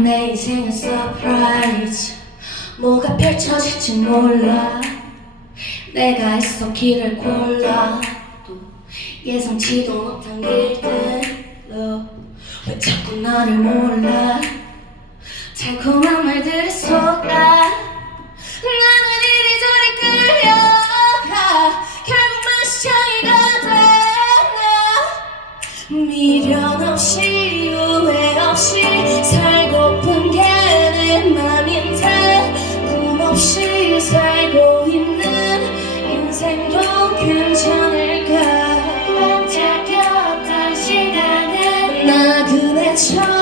내 인생은 서프라이즈 뭐가 펼쳐질지 몰라. 내가 애써 길을 골라 또 예상치도 못한 길들로 왜 자꾸 나를 몰라? 달콤한 말들에 속아. 나는 이리저리 끌려가. 결국 맛이창이가 돼 미련 없이 후회 없이 살 고픈 게 내 맘인데 꿈 없이 살고 있는 인생도 괜찮을까? 반짝였던 시간은 나 그대처럼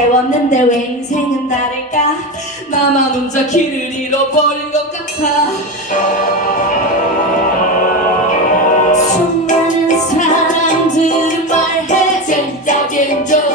라고 배웠는데 왜 인생은 다를까? 나만 혼자 길을 잃어버린 것 같아. 수많은 사람들은 말해 진짜긴 좋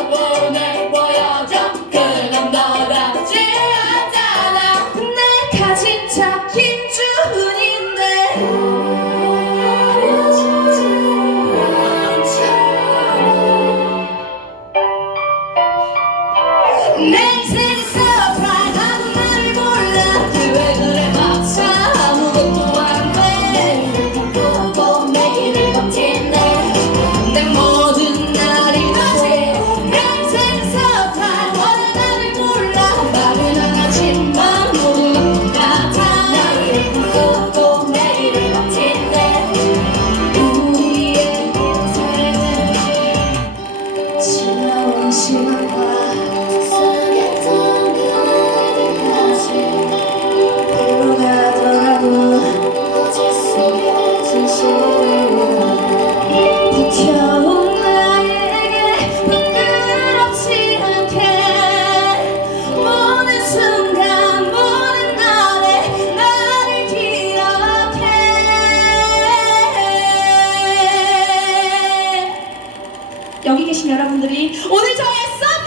여기 계신 여러분들이 오늘 저의 썸